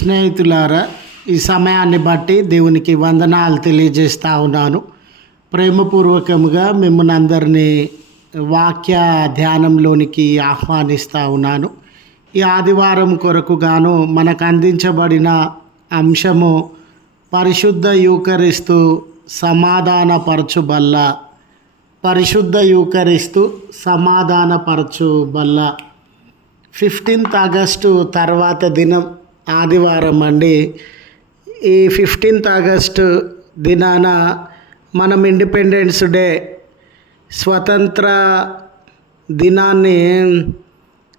స్నేహితులారా, ఈ సమయాన్ని బట్టి దేవునికి వందనాలు తెలియజేస్తూ ఉన్నాను. ప్రేమపూర్వకముగా మిమ్మల్ని అందరినీ వాక్య ధ్యానంలోనికి ఆహ్వానిస్తూ ఉన్నాను. ఈ ఆదివారం కొరకు గాను మనకు అందించబడిన అంశము పరిశుద్ధ యూకరిస్తు సమాధానపరచుబల్ల. పరిశుద్ధ యూకరిస్తు సమాధానపరచుబల్ల. 15th ఆగస్టు తర్వాత దినం ఆదివారం అండి. ఈ 15th ఆగస్టు దినాన మనం ఇండిపెండెన్స్ డే స్వతంత్ర దినాన్ని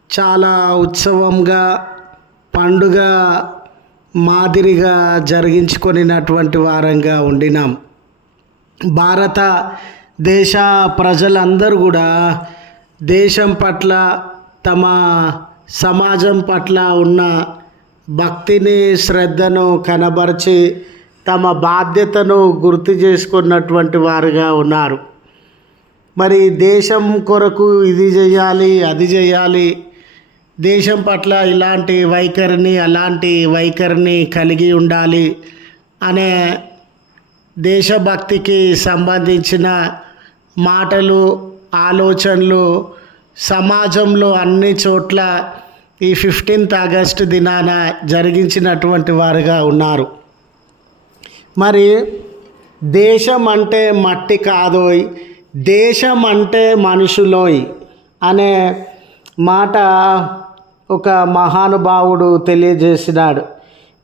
చాలా ఉత్సవంగా పండుగ మాదిరిగా జరిగించుకొనినటువంటి వారంగా ఉండినాం. భారత దేశ ప్రజలందరూ కూడా దేశం పట్ల, తమ సమాజం పట్ల ఉన్న భక్తిని, శ్రద్ధను కనబరిచి తమ బాధ్యతను గుర్తు చేసుకున్నటువంటి వారుగా ఉన్నారు. మరి దేశం కొరకు ఇది చేయాలి, అది చేయాలి, దేశం పట్ల ఇలాంటి వైఖరిని, అలాంటి వైఖరిని కలిగి ఉండాలి అనే దేశభక్తికి సంబంధించిన మాటలు, ఆలోచనలు సమాజంలో అన్ని చోట్ల ఈ 15th ఆగస్టు దినాన జరిగించినటువంటి వారుగా ఉన్నారు. మరి దేశం అంటే మట్టి కాదోయ్, దేశం అంటే మనుషులోయ్ అనే మాట ఒక మహానుభావుడు తెలియజేసినాడు.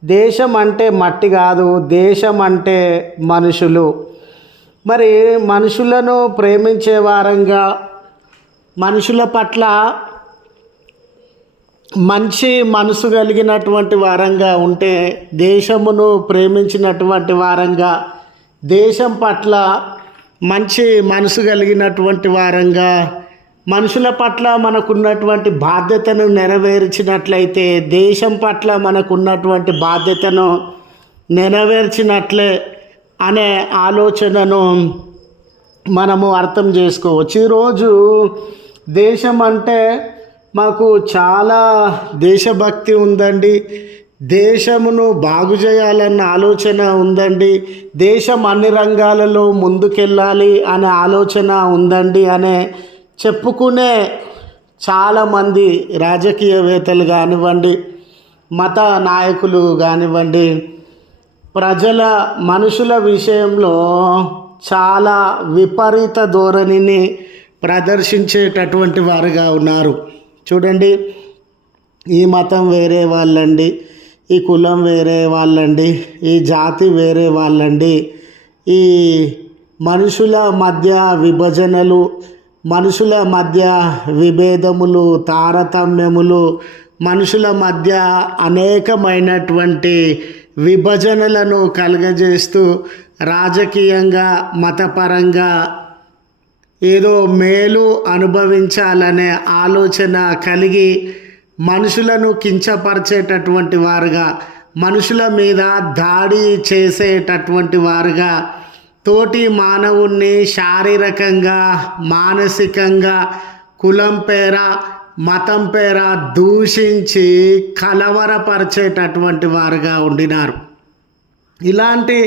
దేశం అంటే మట్టి కాదు, దేశం అంటే మనుషులు. మరి మనుషులను ప్రేమించే వారంగా, మనుషుల పట్ల మంచి మనసు కలిగినటువంటి వారంగా ఉంటే, దేశమును ప్రేమించినటువంటి వారంగా, దేశం పట్ల మంచి మనసు కలిగినటువంటి వారంగా, మనుషుల పట్ల మనకున్నటువంటి బాధ్యతను నెరవేర్చినట్లయితే, దేశం పట్ల మనకున్నటువంటి బాధ్యతను నెరవేర్చినట్లే అనే ఆలోచనను మనము అర్థం చేసుకోవచ్చు. ఈరోజు దేశం అంటే మాకు చాలా దేశభక్తి ఉందండి, దేశమును బాగు చేయాలన్న ఆలోచన ఉందండి, దేశం అన్ని రంగాలలో ముందుకెళ్ళాలి అనే ఆలోచన ఉందండి అనే చెప్పుకునే చాలామంది రాజకీయవేత్తలు కానివ్వండి, మత నాయకులు కానివ్వండి, మనుషుల విషయంలో చాలా విపరీత ధోరణిని ప్రదర్శించేటటువంటి వారుగా ఉన్నారు. చూడండి, ఈ మతం వేరే వాళ్ళండి, ఈ కులం వేరే వాళ్ళండి, ఈ జాతి వేరే వాళ్ళండి, ఈ మనుషుల మధ్య విభజనలు, మనుషుల మధ్య విభేదములు, తారతమ్యములు, మనుషుల మధ్య అనేకమైనటువంటి విభజనలను కలుగజేస్తూ రాజకీయంగా, మతపరంగా ఏదో మేలు అనుభవించాలనే ఆలోచన కలిగి మనుషులను కించపరిచేటటువంటి వారుగా, మనుషుల మీద దాడి చేసేటటువంటి వారుగా, తోటి మానవుణ్ణి శారీరకంగా, మానసికంగా, కులం పేర, మతం పేర దూషించి కలవరపరిచేటటువంటి వారుగా ఉండినారు. ఇలాంటి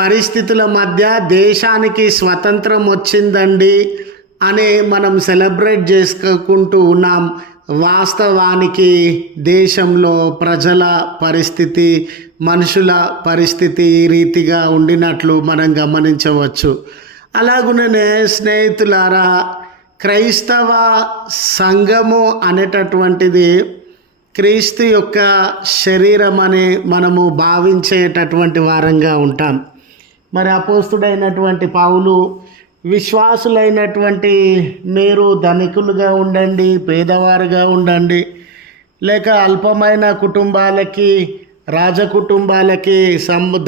పరిస్థితుల మధ్య దేశానికి స్వతంత్రం వచ్చిందండి అని మనం సెలబ్రేట్ చేసుకుంటూ ఉన్నాం. వాస్తవానికి దేశంలో ప్రజల పరిస్థితి, మనుషుల పరిస్థితి ఈ రీతిగా ఉండినట్లు మనం గమనించవచ్చు. అలాగునే స్నేహితులారా, క్రైస్తవ సంఘము అనేటటువంటిది క్రీస్తు యొక్క శరీరం అని మనము భావించేటటువంటి వారంగా ఉంటాం. మరి అపోస్తుడైనటువంటి పౌలు, విశ్వాసులైనటువంటి మీరు ధనికులుగా ఉండండి, పేదవారుగా ఉండండి, లేక అల్పమైన కుటుంబాలకి, రాజకుటుంబాలకి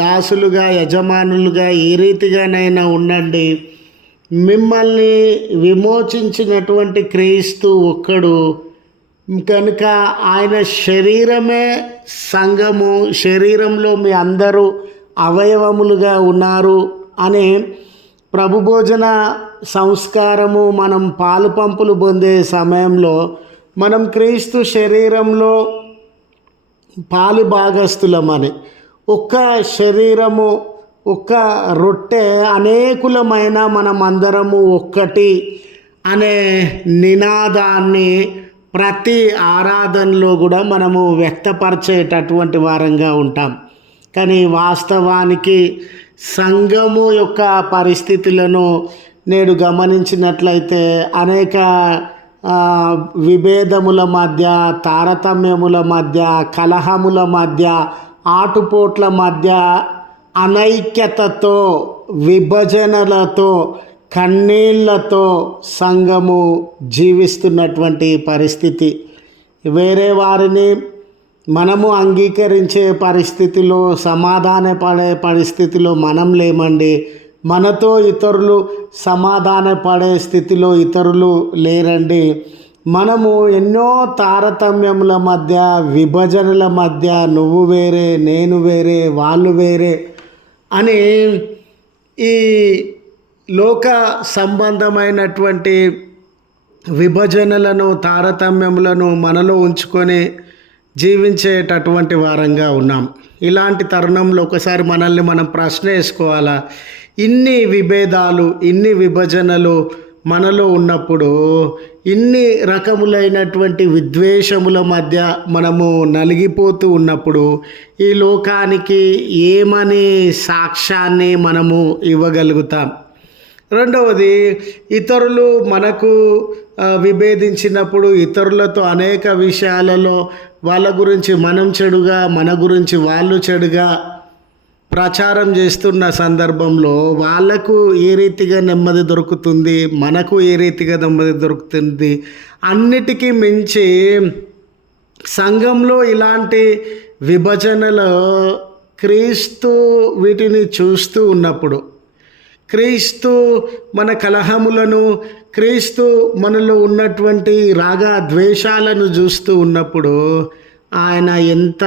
దాసులుగా, యజమానులుగా ఏ రీతిగానైనా ఉండండి, మిమ్మల్ని విమోచించినటువంటి క్రీస్తు ఒక్కడు కనుక ఆయన శరీరమే సంఘము, శరీరంలో మీ అందరూ అవయవములుగా ఉన్నారు అనే ప్రభుభోజన సంస్కారము మనం పాలు పంపులు పొందే సమయంలో మనం క్రీస్తు శరీరంలో పాలి భాగస్థులమని. ఒక్క శరీరము, ఒక్క రొట్టె అనేకులమైన మనమందరము ఒక్కటి అనే నినాదాన్ని ప్రతి ఆరాధనలో కూడా మనము వ్యక్తపరిచేటటువంటి వారంగా ఉంటాం. కానీ వాస్తవానికి సంఘము యొక్క పరిస్థితులను నేడు గమనించినట్లయితే అనేక విభేదముల మధ్య, తారతమ్యముల మధ్య, కలహముల మధ్య, ఆటుపోట్ల మధ్య, అనైక్యతతో, విభజనలతో, కన్నీళ్లతో సంఘము జీవిస్తున్నటువంటి పరిస్థితి. వేరే వారిని మనము అంగీకరించే పరిస్థితిలో, సమాధానపడే పరిస్థితిలో మనం లేమండి. మనతో ఇతరులు సమాధానపడే స్థితిలో ఇతరులు లేరండి. మనము ఎన్నో తారతమ్యముల మధ్య, విభజనల మధ్య, నువ్వు వేరే, నేను వేరే, వాళ్ళు వేరే అని ఈ లోక సంబంధమైనటువంటి విభజనలను, తారతమ్యములను మనలో ఉంచుకొని జీవించేటటువంటి వారంగా ఉన్నాం. ఇలాంటి తరుణంలో ఒకసారి మనల్ని మనం ప్రశ్న వేసుకోవాలా? ఇన్ని విభేదాలు, ఇన్ని విభజనలు మనలో ఉన్నప్పుడు, ఇన్ని రకములైనటువంటి విద్వేషముల మధ్య మనము నలిగిపోతూ ఉన్నప్పుడు ఈ లోకానికి ఏమని సాక్ష్యాన్ని మనము ఇవ్వగలుగుతాం? రెండవది, ఇతరులు మనకు విభేదించినప్పుడు ఇతరులతో అనేక విషయాలలో వాళ్ళ గురించి మనం చెడుగా, మన గురించి వాళ్ళు చెడుగా ప్రచారం చేస్తున్న సందర్భంలో వాళ్ళకు ఏ రీతిగా నెమ్మది దొరుకుతుంది, మనకు ఏ రీతిగా నెమ్మది దొరుకుతుంది? అన్నిటికీ మించి సంఘంలో ఇలాంటి విభజనలో క్రీస్తు వీటిని చూస్తూ ఉన్నప్పుడు, క్రీస్తు మన కలహములను, క్రీస్తు మనలో ఉన్నటువంటి రాగ ద్వేషాలను చూస్తూ ఉన్నప్పుడు ఆయన ఎంత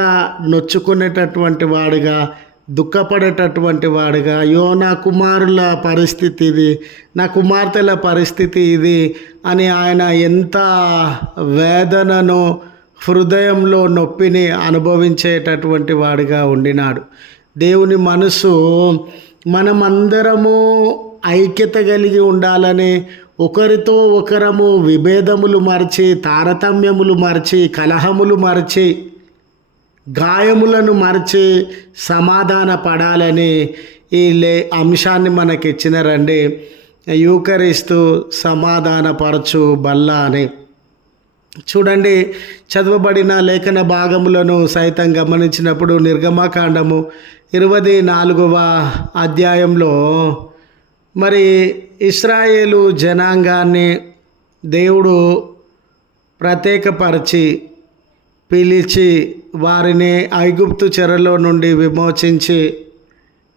నొచ్చుకునేటటువంటి వాడుగా, దుఃఖపడేటటువంటి వాడుగా, అయ్యో నా కుమారుల పరిస్థితి ఇది, నా కుమార్తెల పరిస్థితి ఇది అని ఆయన ఎంత వేదనను, హృదయంలో నొప్పిని అనుభవించేటటువంటి వాడిగా ఉండినాడు. దేవుని మనసు మనమందరము ఐక్యత కలిగి ఉండాలని, ఒకరితో ఒకరము విభేదములు మరిచి, తారతమ్యములు మరిచి, కలహములు మరిచి, గాయములను మరిచి సమాధాన పడాలని ఈ అంశాన్ని మనకిచ్చినారండి. యూకరిస్తూ సమాధానపరచు బల్ల అని. చూడండి, చదవబడిన లేఖన భాగములను సైతం గమనించినప్పుడు నిర్గమకాండము 24వ అధ్యాయంలో మరి ఇశ్రాయేలు జనాంగాన్ని దేవుడు ప్రత్యేకపరిచి పిలిచి వారిని ఐగుప్తు చెరలో నుండి విమోచించి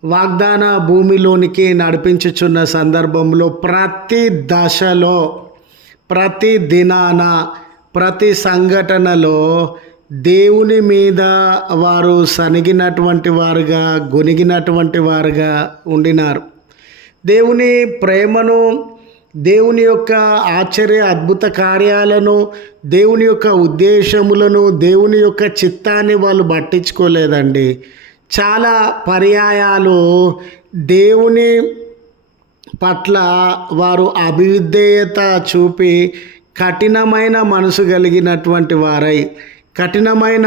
వాగ్దాన భూమిలోనికి నడిపించుచున్న సందర్భంలో ప్రతి దశలో, ప్రతి దినాన, ప్రతి సంఘటనలో దేవుని మీద వారు సనిగినటువంటి వారుగా, గొనిగినటువంటి వారుగా ఉండినారు. దేవుని ప్రేమను, దేవుని యొక్క ఆశ్చర్య అద్భుత కార్యాలను, దేవుని యొక్క ఉద్దేశములను, దేవుని యొక్క చిత్తాన్ని వాళ్ళు పట్టించుకోలేదండి. చాలా పర్యాయాలు దేవుని పట్ల వారు అవిధేయత చూపి కఠినమైన మనసు కలిగినటువంటి వారై, కఠినమైన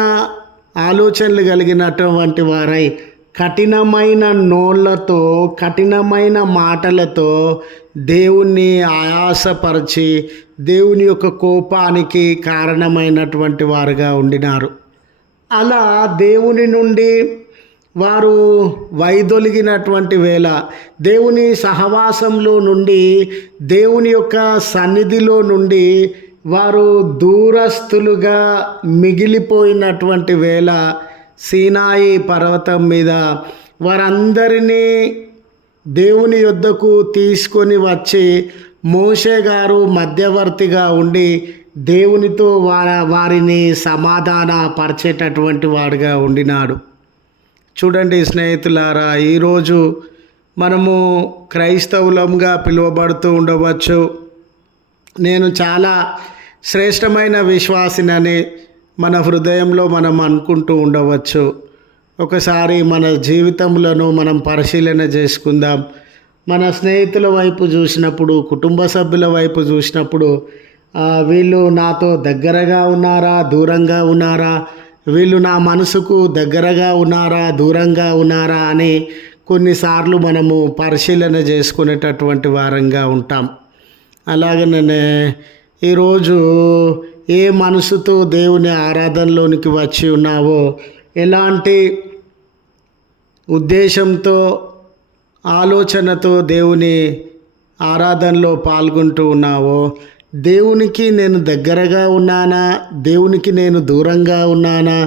ఆలోచనలు కలిగినటువంటి వారై, కఠినమైన నోళ్లతో, కఠినమైన మాటలతో దేవుణ్ణి ఆయాసపరిచి దేవుని యొక్క కోపానికి కారణమైనటువంటి వారుగా ఉండినారు. అలా దేవుని నుండి వారు వైదొలిగినటువంటి వేళ, దేవుని సహవాసంలో నుండి, దేవుని యొక్క సన్నిధిలో నుండి వారు దూరస్తులుగా మిగిలిపోయినటువంటి వేళ సీనాయి పర్వతం మీద వారందరినీ దేవుని యొద్దకు తీసుకొని వచ్చి మోషే గారు మధ్యవర్తిగా ఉండి దేవునితో వారిని సమాధాన పరిచేటటువంటి వాడుగా ఉండినాడు. చూడండి స్నేహితులారా, ఈరోజు మనము క్రైస్తవులంగా పిలువబడుతూ ఉండవచ్చు. నేను చాలా శ్రేష్టమైన విశ్వాసినని, మన హృదయంలో మనం అనుకుంటూ ఉండవచ్చు. ఒకసారి మన జీవితములను మనం పరిశీలన చేసుకుందాం. మన స్నేహితుల వైపు చూసినప్పుడు, కుటుంబ సభ్యుల వైపు చూసినప్పుడు వీళ్ళు నాతో దగ్గరగా ఉన్నారా, దూరంగా ఉన్నారా, వీళ్ళు నా మనసుకు దగ్గరగా ఉన్నారా, దూరంగా ఉన్నారా అని కొన్నిసార్లు మనము పరిశీలన చేసుకునేటటువంటి వారంగా ఉంటాం. అలాగనే ఈరోజు ఏ మనసుతో దేవుని ఆరాధనలోనికి వచ్చి ఉన్నావో, ఎలాంటి ఉద్దేశంతో, ఆలోచనతో దేవుని ఆరాధనలో పాల్గొంటూ ఉన్నావో, దేవునికి నేను దగ్గరగా ఉన్నానా, దేవునికి నేను దూరంగా ఉన్నానా,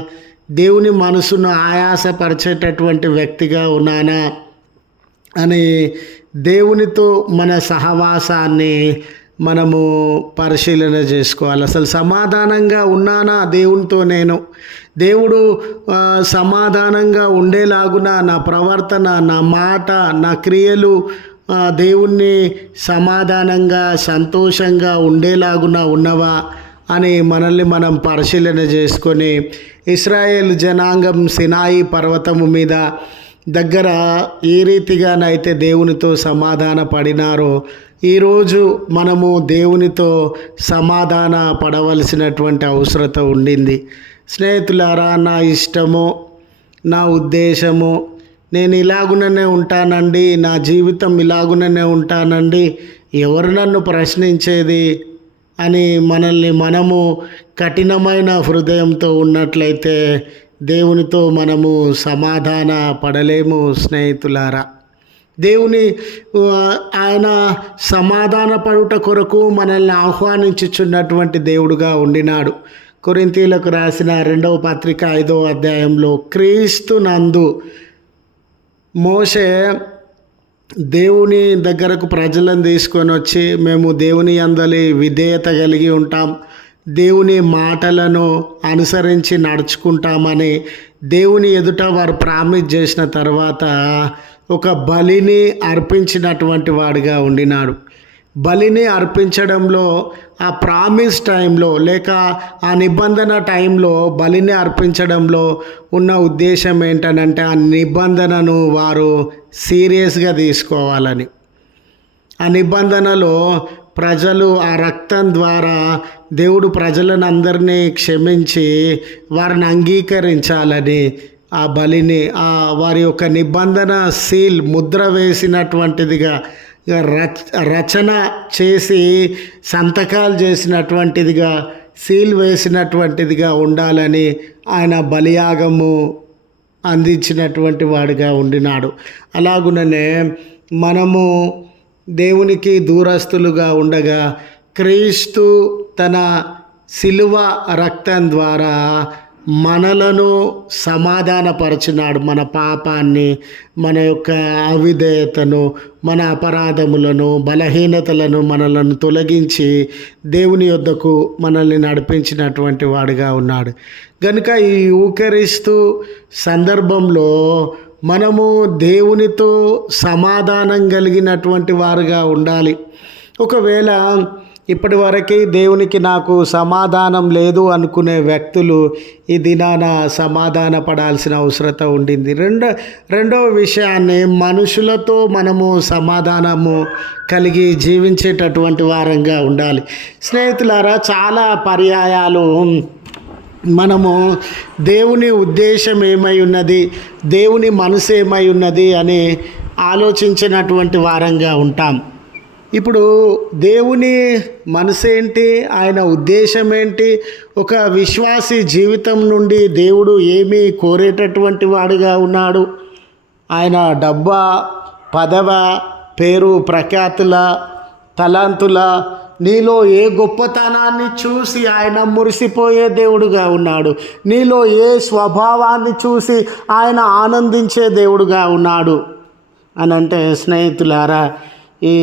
దేవుని మనసును ఆయాసపరిచేటటువంటి వ్యక్తిగా ఉన్నానా అని దేవునితో మన సహవాసాన్ని మనము పరిశీలన చేసుకోవాలి. అసలు సమాధానంగా ఉన్నానా దేవునితో నేను? దేవుడు సమాధానంగా ఉండేలాగున నా ప్రవర్తన, నా మాట, నా క్రియలు దేవుణ్ణి సమాధానంగా, సంతోషంగా ఉండేలాగున ఉన్నవా అని మనల్ని మనం పరిశీలన చేసుకొని, ఇశ్రాయేల్ జనాంగం సినాయి పర్వతము మీద దగ్గర ఏ రీతిగానైతే దేవునితో సమాధాన పడినారో, ఈరోజు మనము దేవునితో సమాధాన పడవలసినటువంటి అవసరత ఉండింది. స్నేహితులారా, నా ఇష్టము, నా ఉద్దేశము, నేను ఇలాగుననే ఉంటానండి, నా జీవితం ఇలాగుననే ఉంటానండి, ఎవరు నన్ను ప్రశ్నించేది అని మనల్ని మనము కఠినమైన హృదయంతో ఉన్నట్లయితే దేవునితో మనము సమాధాన పడలేము. స్నేహితులారా, దేవుని ఆయన సమాధాన పడుట కొరకు మనల్ని ఆహ్వానించుచున్నటువంటి దేవుడుగా ఉండినాడు. కొరింథీయులకు రాసిన 2వ పత్రిక 5వ అధ్యాయంలో, క్రీస్తు నందు మోషే దేవుని దగ్గరకు ప్రజలను తీసుకొని వచ్చి, మేము దేవుని యందలి విధేయత కలిగి ఉంటాం, దేవుని మాటలను అనుసరించి నడుచుకుంటామని దేవుని ఎదుట వారు ప్రామిస్ చేసిన తర్వాత ఒక బలిని అర్పించినటువంటి వాడిగా ఉండినాడు. బలిని అర్పించడంలో, ఆ ప్రామిస్ టైంలో లేక ఆ నిబంధన టైంలో బలిని అర్పించడంలో ఉన్న ఉద్దేశం ఏంటనంటే, ఆ నిబంధనను వారు సీరియస్గా తీసుకోవాలని. ఆ నిబంధనలో ప్రజలు ఆ రక్తం ద్వారా దేవుడు ప్రజలను అందరినీ క్షమించి వారిని అంగీకరించాలని, ఆ బలిని వారి యొక్క నిబంధన సీల్, ముద్ర వేసినటువంటిదిగా, రచన చేసి సంతకాలు చేసినటువంటిదిగా, సీల్ వేసినటువంటిదిగా ఉండాలని ఆయన బలియాగము అందించినటువంటి వాడిగా ఉండినాడు. అలాగుననే మనము దేవునికి దూరస్తులుగా ఉండగా క్రీస్తు తన శిలువ రక్తం ద్వారా మనలను సమాధానపరిచినాడు. మన పాపాన్ని, మన యొక్క అవిధేయతను, మన అపరాధములను, బలహీనతలను మనలను తొలగించి దేవుని యొద్దకు మనల్ని నడిపించినటువంటి వాడిగా ఉన్నాడు. కనుక ఈ యూకరిస్తు సందర్భంలో మనము దేవునితో సమాధానం కలిగినటువంటి వారుగా ఉండాలి. ఒకవేళ ఇప్పటి వరకు దేవునికి నాకు సమాధానం లేదు అనుకునే వ్యక్తులు ఈ దినాన సమాధాన పడాల్సిన అవసరత ఉండింది. రెండవ విషయాన్ని, మనుషులతో మనము సమాధానము కలిగి జీవించేటటువంటి వారంగా ఉండాలి. స్నేహితులారా, చాలా పర్యాయాలు మనము దేవుని ఉద్దేశం ఏమై ఉన్నది, దేవుని మనసు ఏమై ఉన్నది అని ఆలోచించినటువంటి వారంగా ఉంటాం. ఇప్పుడు దేవుని మనసు ఏంటి, ఆయన ఉద్దేశం ఏంటి, ఒక విశ్వాసి జీవితం నుండి దేవుడు ఏమీ కోరేటటువంటి వాడుగా ఉన్నాడు? ఆయన డబ్బా, పదవ, పేరు, ప్రఖ్యాతుల, తలాంతుల, నీలో ఏ గొప్పతనాన్ని చూసి ఆయన మురిసిపోయే దేవుడుగా ఉన్నాడు? నీలో ఏ స్వభావాన్ని చూసి ఆయన ఆనందించే దేవుడుగా ఉన్నాడు అని అంటే, స్నేహితులారా, ఈ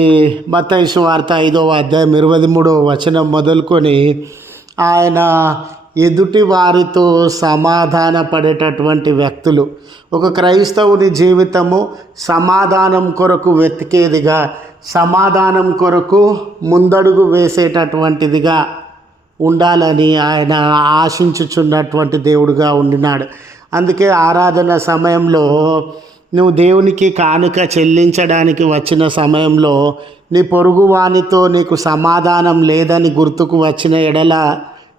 మత్తయి సువార్త 5వ అధ్యాయం 23వ వచనం మొదలుకొని ఆయన ఎదుటి వారితో సమాధాన పడేటటువంటి వ్యక్తులు. ఒక క్రైస్తవుని జీవితము సమాధానం కొరకు వెతికేదిగా, సమాధానం కొరకు ముందడుగు వేసేటటువంటిదిగా ఉండాలని ఆయన ఆశించుచున్నటువంటి దేవుడుగా ఉండినాడు. అందుకే ఆరాధన సమయంలో నువ్వు దేవునికి కానుక చెల్లించడానికి వచ్చిన సమయంలో నీ పొరుగువానితో నీకు సమాధానం లేదని గుర్తుకు వచ్చిన ఎడల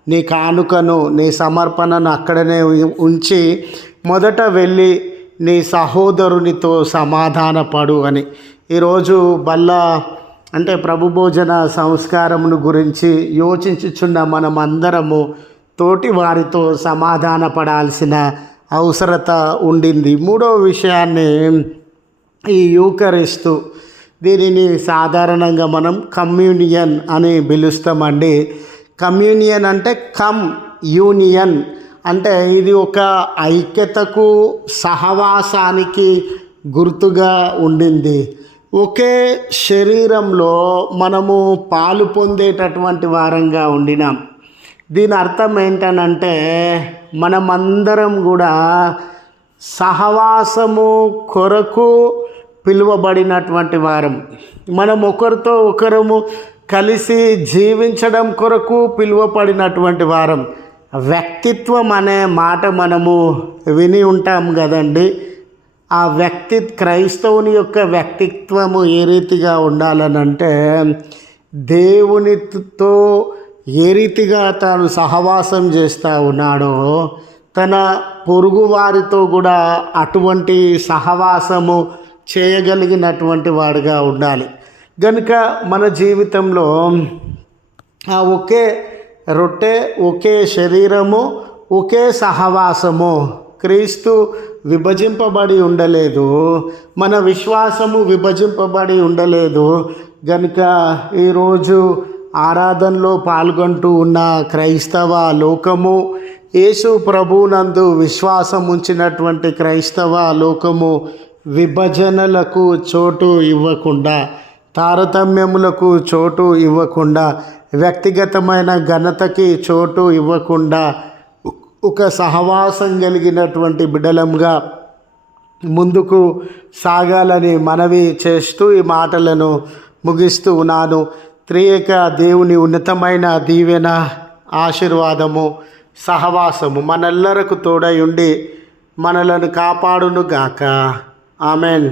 నీ కానుకను నీ సమర్పణను అక్కడనే ఉంచి మొదట వెళ్ళి నీ సహోదరునితో సమాధానపడు అని. ఈరోజు అంటే ప్రభు భోజన సంస్కారమును గురించి యోచించుచున్న మనమందరము తోటి వారితో సమాధాన పడాల్సిన అవసరత ఉండింది. మూడవ విషయాన్ని ఈ యూకరిస్తు, దీనిని సాధారణంగా మనం కమ్యూనియన్ అని పిలుస్తామండి. కమ్యూనియన్ అంటే యూనియన్ అంటే ఇది ఒక ఐక్యతకు సహవాసానికి గుర్తుగా ఉండింది. ఒకే శరీరంలో మనము పాలు పొందేటటువంటి వారంగా ఉండినాం. దీని అర్థం ఏంటనంటే మనమందరం కూడా సహవాసము కొరకు పిలువబడినటువంటి వారం. మనం ఒకరితో ఒకరము కలిసి జీవించడం కొరకు పిలువబడినటువంటి వారం. వ్యక్తిత్వం అనే మాట మనము విని ఉంటాం కదండి. ఆ క్రైస్తవుని యొక్క వ్యక్తిత్వము ఏ రీతిగా ఉండాలనంటే దేవునితో ఏ రీతిగా తాను సహవాసం చేస్తూ ఉన్నాడో తన పొరుగు వారితో కూడా అటువంటి సహవాసము చేయగలిగినటువంటి వాడుగా ఉండాలి. కనుక మన జీవితంలో ఆ ఒకే రొట్టె, ఒకే శరీరము, ఒకే సహవాసము. క్రీస్తు విభజింపబడి ఉండలేదు, మన విశ్వాసము విభజింపబడి ఉండలేదు. కనుక ఈరోజు ఆరాధనలో పాల్గొంటూ ఉన్న క్రైస్తవ లోకము, యేసు ప్రభువునందు విశ్వాసం ఉంచినటువంటి క్రైస్తవ లోకము విభజనలకు చోటు ఇవ్వకుండా, తారతమ్యములకు చోటు ఇవ్వకుండా, వ్యక్తిగతమైన ఘనతకి చోటు ఇవ్వకుండా ఒక సహవాసం కలిగినటువంటి బిడ్డలంగా ముందుకు సాగాలని మనవి చేస్తూ ఈ మాటలను ముగిస్తూ ఉన్నాను. త్రియేక దేవుని ఉన్నతమైన దీవెన, ఆశీర్వాదము, సహవాసము మనెల్లరకు తోడై ఉండి మనలను కాపాడును గాక. ఆమెన్.